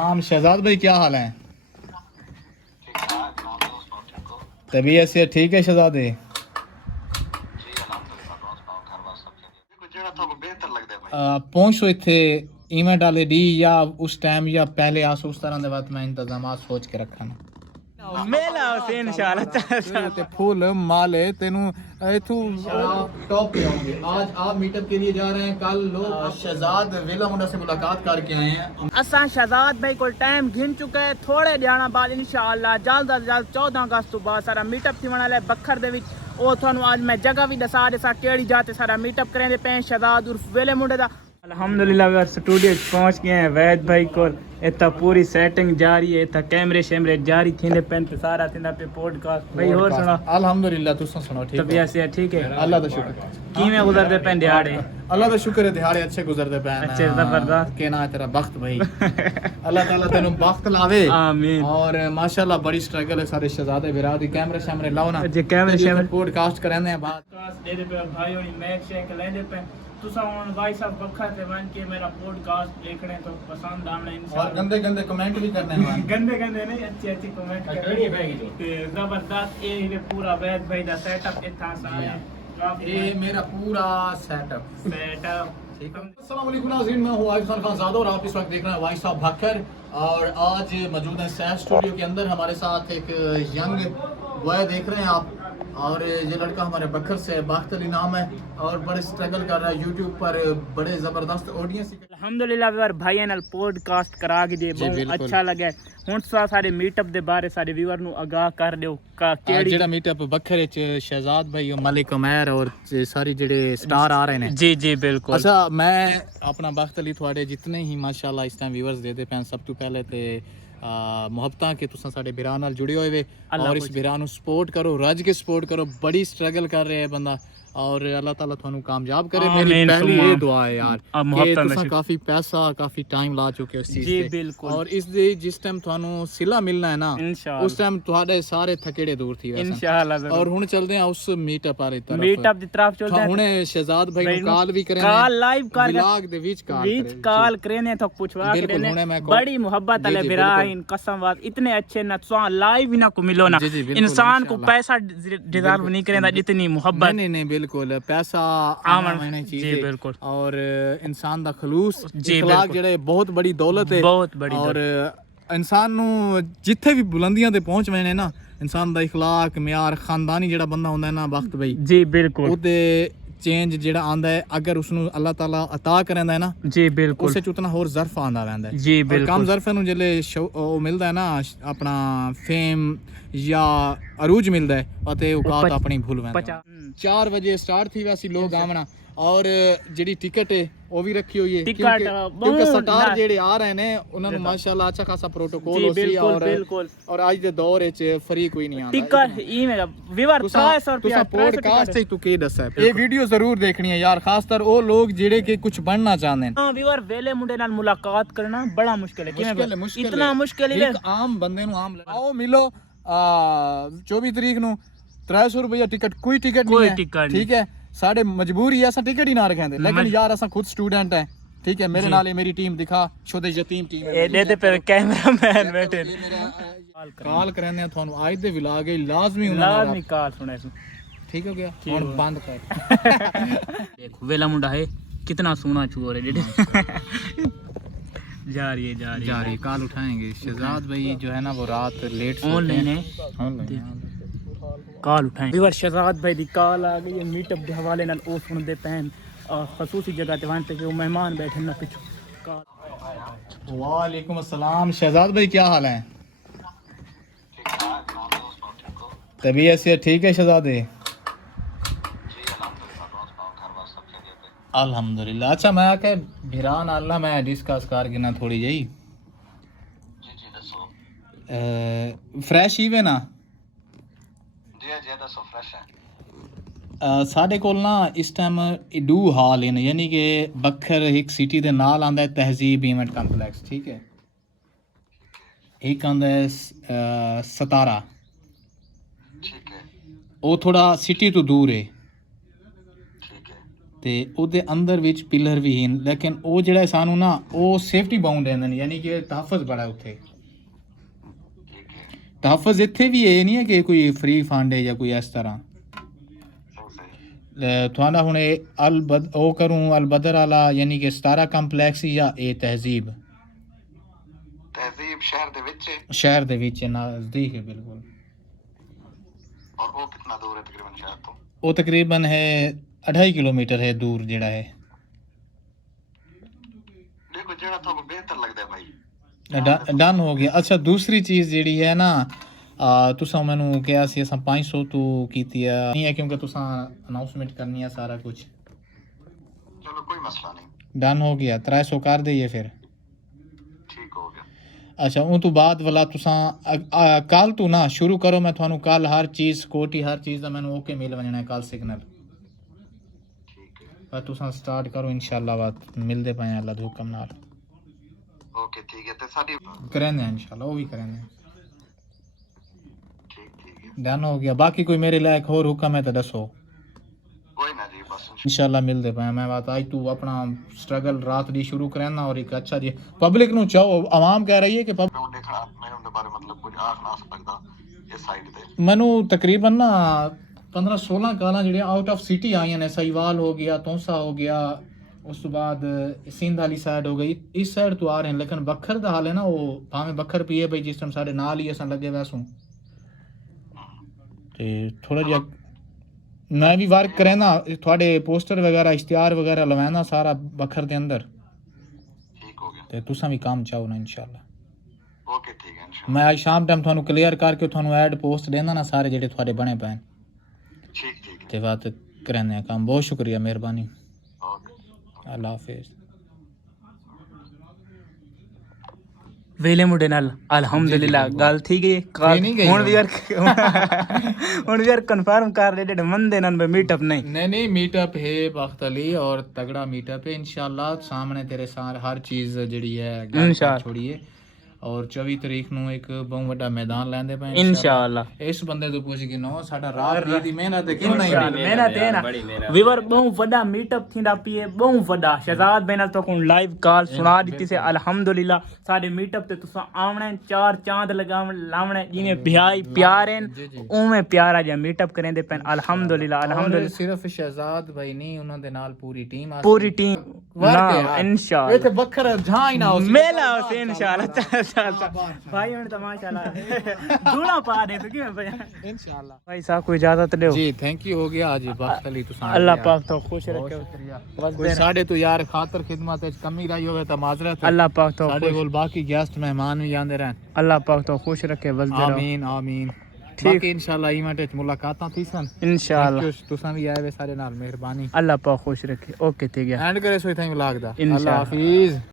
आम शहजाद भाई, क्या हाल है? तबीयत से ठीक है शहजादे? पहुंचो इतने इवेंट वाले डी या उस टाइम या पहले आस उस तरह के बात मैं इंतजाम सोच के रखा मेला उसे इंशाल्लाह ते फुल माल है तेनू इथू टॉप पे होंगे। आज आप मीटअप के लिए जा रहे हैं, कल लोग शहजाद वेला मुंडा से मुलाकात करके आए हैं। असा शहजाद भाई को टाइम घिन चुका है, थोड़े ध्यान बाद इंशाल्लाह जल्द अज जल्द 14 अगस्त तो बाद सारा मीटअप थी वाला बखर दे विच ओ थानू आज मैं जगह भी दसा देसा केड़ी जाते सारा मीटअप करें पे शहजाद उर्फ वेले मुंडे दा। अल्हम्दुलिल्लाह वे स्टूडियो पहुंच गए हैं वैद भाई को। इतना पूरी सेटिंग जारी है, इतना कैमरे शैमरे जारी थींदे पेन पे सारा थींदा पे पॉडकास्ट भाई और सुना। अल्हम्दुलिल्लाह तुसा सुनो ठीक है? तबीयत से ठीक है, अल्लाह दा शुक्र। किवें गुजरदे पेन दिहाड़े? अल्लाह दा शुक्र है दिहाड़े अच्छे गुजरदे पे हैं। अच्छे जबरदस्त के ना तेरा बख्त भाई अल्लाह ताला तेनु बख्त लावे आमीन। और माशाल्लाह बड़ी स्ट्रगल है सारे शहजादे बिरादरी। कैमरे शैमरे लाओ ना जे कैमरे शैमरे पॉडकास्ट करने हैं बात दे दे पे भाई होनी मैच शेक लेंदे पे तुसा हुन भाई साहब बखर ते वन के मेरा पॉडकास्ट देखने तो पसंद आना और इंशाल्लाह। गंदे गंदे कमेंट भी करने हैं गंदे गंदे नहीं अच्छे अच्छे कमेंट ते जबरदस्त ये पूरा वैद भाई दा सेटअप इतना सारा ये मेरा पूरा सेटअप सेटअप। अस्सलाम वालेकुम नाज़रीन, मैं हूँ आरिफ खान ज़ादा और आप इस वक्त देख रहे हैं वाइस ऑफ भक्कर। और आज मौजूद है सैफ स्टूडियो के अंदर, हमारे साथ एक यंग बॉय देख रहे हैं आप। और ये लड़का हमारे बखर से बाख्त अली नाम है और बड़े स्ट्रगल कर रहा है यूट्यूब पर, बड़े ज़बरदस्त ऑडियंस। अल्हम्दुलिल्लाह व्यूअर भाई नाल पॉडकास्ट करा के दे बहुत अच्छा लगा। हुन सारे मीटअप दे बारे सारे व्यूअर नु आगाह कर दियो का केड़ी जेड़ा मीटअप बखर विच शहजाद भाई और मलिक उमैर और सारी जेड़े स्टार आ रहे हैं। जी जी बिल्कुल। अच्छा, मैं अपना बख्त अली थोड़े जितने ही माशाल्लाह इस टाइम व्यूअर्स देते पे सब तो पहले ते मुहब्बतां के तुसां साडे बिरा नाल जुड़े हुए वे और इस बिरा नु सपोर्ट करो, रज के सपोर्ट करो। बड़ी स्ट्रगल कर रहे हैं बंदा और अल्लाह ताला थानू कामयाब करे। मेरी पहली ये दुआ है यार कि तुसां काफी पैसा काफी टाइम ला चुके हो इस चीज जी पे बिल्कुल। और इस दे जिस टाइम थानू सिला मिलना है ना उस टाइम तुहाडे सारे थकेड़े दूर थी वैसे इंशाल्लाह। और हुन चलदे हैं उस मीटअप वाली तरफ। मीटअप दी तरफ चलदे हैं। हुने शहजाद भाई नु कॉल भी करें, कॉल लाइव कर व्लॉग दे विच कॉल करेने तो पूछवा करेने। बड़ी मोहब्बत वाले बिरा इन कसम बात इतने अच्छे ना तो लाइव ना को मिलो ना। इंसान को पैसा डिजर्व नहीं करेंदा जितनी मोहब्बत। नहीं नहीं बिल्कुल, पैसा आमन चीज है बिल्कुल। और इंसान दा खलूस इखलाक जेड़े बहुत बड़ी दौलत है, बहुत बड़ी। और इंसान नु जिथे भी बुलंदियां ते पहुंच वने ना इंसान दा इखलाक म्यार खानदानी जेड़ा बंदा होंदा है ना बख्त भाई जी बिल्कुल ओदे चेंज जेड़ा आंदा है अगर उसनु अल्लाह ताला अता करदा है ना जी बिल्कुल उससे उतना होर ज़र्फ आंदा रहंदा है जी बिल्कुल। कम ज़र्फ नु जेले ओ मिलदा है ना अपना फेम या अरूज मिलदा है अते औकात अपनी भूल वैंदा। 4 बजे स्टार्ट थी वैसी लोग आवना और जेडी टिकट है वो भी रखी हुई है क्योंकि स्टार जेडे आ रहे ने उन्हां नु माशाल्लाह अच्छा खासा प्रोटोकॉल हो सी और आज दे दौर विच फ्री कोई नहीं आंदा। टिकट ई मेरा व्यूअर 300 रुपया पॉडकास्ट से तू के दसा है ये वीडियो जरूर देखनी है यार, खासकर वो लोग जेडे के कुछ बनना चाहते हैं। हां व्यूअर वेले मुंडे नाल मुलाकात करना बड़ा मुश्किल है। इतना मुश्किल है एक आम बंदे नु आम आओ मिलो 24 तारीख नु 300 रुपया टिकट कोई टिकट नहीं है ठीक है। साढ़े मजबूरी है असा टिकट ही ना रखेंदे लेकिन यार असा खुद स्टूडेंट है ठीक है। मेरे नाल मेरी टीम दिखा शुद्ध यतीम टीम है। दे दे पे कैमरामैन बैठे कॉल करने थानू आज दे व्लॉग है लाजमी कॉल सुने ठीक हो गया और बंद कर। देखो वेला मुंडा है कितना सोना चोर है डेडे जा रही है कॉल उठाएंगे। शहजाद भाई जो है ना वो रात लेट ऑनलाइन है कॉल उठाएं। व्यूअर शहजाद भाई दी कॉल आ गई है मीटअप के हवाले नाल ओ सुन दे पैन खसूसी जगह ते वहां पे वो मेहमान बैठे ना पीछे कॉल। वालेकुम अस्सलाम शहजाद भाई, क्या हाल है? तबीयत से ठीक है शहजादे? अल्हम्दुलिल्लाह। अच्छा मैं आके भिरान अल्लाह मैं डिस्कस कर गिना थोड़ी जही फ्रेश ही वे ना साढ़े कोल ना इस टाइम डू हाल इन यानी कि बखर एक सिटी दे नाल आंदा है तहजीब इवेंट कॉम्प्लेक्स ठीक है। एक आंदा है 17 ठीक है वो थोड़ा सिटी तो दूर है ठीक है। ਤੇ ਉਹਦੇ ਅੰਦਰ ਵਿੱਚ ਪਿਲਰ ਵੀ ਹਨ ਲੇਕਿਨ ਉਹ ਜਿਹੜਾ ਸਾਨੂੰ ਨਾ ਉਹ ਸੇਫਟੀ ਬਾਉਂਡ ਰਹਿੰਦੇ ਨੇ ਯਾਨੀ ਕਿ ਤਹਫਜ਼ ਬੜਾ ਉੱਥੇ ਤਹਫਜ਼ ਇੱਥੇ ਵੀ ਇਹ ਨਹੀਂ ਹੈ ਕਿ ਕੋਈ ਫ੍ਰੀ ਫੰਡ ਹੈ ਜਾਂ ਕੋਈ ਇਸ ਤਰ੍ਹਾਂ ਤੁਹਾਡਾ ਹੁਣ ਇਹ ਉਹ ਕਰੂੰ ਅਲਬਦਰ ਵਾਲਾ ਯਾਨੀ ਕਿ 17 ਕੰਪਲੈਕਸ ਜਾਂ ਇਹ ਤਹਿਜ਼ੀਬ ਸ਼ਹਿਰ ਦੇ ਵਿੱਚ ਨਜ਼ਦੀਕ ਹੈ ਬਿਲਕੁਲ और वो कितना दूर है तकरीबन शहर तो वो तकरीबन है 2.5 किलोमीटर है दूर जेड़ा है देखो जेड़ा तो बेहतर लगदा है भाई डन हो गया अच्छा दूसरी चीज़ जेड़ी है ना तुसा मैनू कहा सी असां 500 तू कीती है नहीं है क्योंकि तुसा अनाउंसमेंट करनी है सारा कुछ चलो कोई मसला नहीं डन हो गया 300 कर दईए फिर ठीक हो गया अच्छा उन तो बाद वाला तुसा कल तू ना शुरू करो मैं थानू कल हर चीज़ सिक्योरिटी हर चीज़ दा मैनू ओके मिल वजना है कल सिग्नल ठीक है पर तुसा स्टार्ट करो इंशाल्लाह बात मिलदे पे अल्लाह दे हुक्म नाल ओके ठीक है ते साडी करेंगे इंशाल्लाह वो भी करेंगे ठीक है डन हो गया बाकी कोई मेरे लायक होर हुक्म है तो दसो कोई ना जी बस इंशाल्लाह मिलते पे मैं बात आज तू अपना स्ट्रगल रात दी शुरू करना और एक अच्छा जी पब्लिक नु चाहो आवाम कह रही है कि मैं देखना मैं उनके बारे मतलब कुछ आख ना सकदा इस साइड ते मैनू तकरीबन ना 15-16 कालां जेहड़े आउट ऑफ सिटी आईयां ने सहीवाल हो गया तोंसा हो गया उस तो बाद सिंध वाली साइड हो गई इस साइड तो आ रहे हैं लेकिन बखर दा हाल है ना वो भावें बखर पिए भाई जिस टाइम साडे नाल ही असां लगे वैसों ते थोड़ा जिहा मैं भी वर्क करें ना थोड़े पोस्टर वगैरह इश्तिहार वगैरह लवाना सारा बखर के अंदर ठीक हो गया ते तुसा भी काम चाहो ना इंशाल्लाह ओके ठीक है इंशाल्लाह मैं आज शाम टाइम थानू क्लियर करके थानू ऐड पोस्ट देना ना सारे जेडे थोड़े बने पे ठीक है ते बात करने काम बहुत शुक्रिया मेहरबानी ओके अल्लाह हाफिज ਵੇਲੇ ਮੁੰਡੇ ਨਾਲ ਅਲਹਮਦੁਲਿਲਾ ਗੱਲ ਠੀਕ ਹੈ ਹੁਣ ਵੀ ਯਾਰ ਕਨਫਰਮ ਕਰ ਰਹੇ ਜਿਹੜੇ ਮੰਨਦੇ ਨੇ ਮੀਟਅਪ नहीं नहीं मीटअप है बख्त अली और तगड़ा मीटअप है इंशाल्लाह सामने तेरे सार हर चीज जड़ी है इंशाल्लाह छोड़िए और 24 तारीख ਨੂੰ ਇੱਕ ਬਹੁਤ ਵੱਡਾ ਮੈਦਾਨ ਲੈਂਦੇ ਪਏ इंशाल्लाह ਇਸ ਬੰਦੇ ਤੋਂ ਪੁੱਛ ਕੇ ਨੋ ਸਾਡਾ ਰਾਤ ਦੀ ਮਿਹਨਤ ਕਿਉਂ ਨਹੀਂ ਮਿਹਨਤ ਹੈ ਨਾ ਵੀਵਰ ਬਹੁਤ ਵੱਡਾ ਮੀਟਅਪ ਥੀਂਦਾ ਪੀਏ ਬਹੁਤ ਵੱਡਾ ਸ਼ਹਜ਼ਾਦ ਬੈਨਲ ਤੋਂ ਕੋਲ ਲਾਈਵ ਕਾਲ ਸੁਣਾ ਦਿੱਤੀ ਸੇ ਅਲਹਮਦੁਲਿਲਾ ਸਾਡੇ ਮੀਟਅਪ ਤੇ ਤੁਸੀਂ ਆਵਣੇ ਚਾਰ ਚਾਂਦ ਲਾਵਣੇ ਜਿਵੇਂ ਭਾਈ ਪਿਆਰ ਹਨ ਉਵੇਂ ਪਿਆਰਾ ਜਿਹਾ ਮੀਟਅਪ ਕरेंਦੇ ਪੈਨ ਅਲਹਮਦੁਲਿਲਾ ਅਲਹਮਦੁਲਿਲਾ ਸਿਰਫ ਸ਼ਹਜ਼ਾਦ ਭਾਈ ਨਹੀਂ ਉਹਨਾਂ ਦੇ ਨਾਲ ਪੂਰੀ ਟੀਮ ਨਾ ਇੰਸ਼ਾਅੱਲਾ ਇੱਥੇ ਬੱਕਰ ਜਾਂ ਹੀ ਨਾ ਹੋ ਮੇਲਾ ਹੋਸੇ ਇੰਸ਼ਾਅੱਲਾ भाई ਹੁਣ ਤਾਂ माशाल्लाह दूल्हा पा दे तो क्यों भैया इंशाल्लाह भाई साहब को इजाजत दो जी थैंक यू हो गया आज वक्त अली तुसा अल्लाह पाक तो खुश रखे कोई साडे तो यार खातर खिदमत च कमी रही होवे तो माजरत अल्लाह पाक तो साडे कोल बाकी गेस्ट मेहमान भी आंदे रहन अल्लाह पाक तो खुश रखे वजदे रहो आमीन आमीन ठीक बाकी इंशाल्लाह इवेंट च मुलाकातां थीसन इंशाल्लाह तुसा भी आए वे सारे नाल मेहरबानी अल्लाह पाक खुश रखे ओके ठीक है एंड करे सो इथाई व्लॉग दा इंशाल्लाह। अल्लाह हाफिज।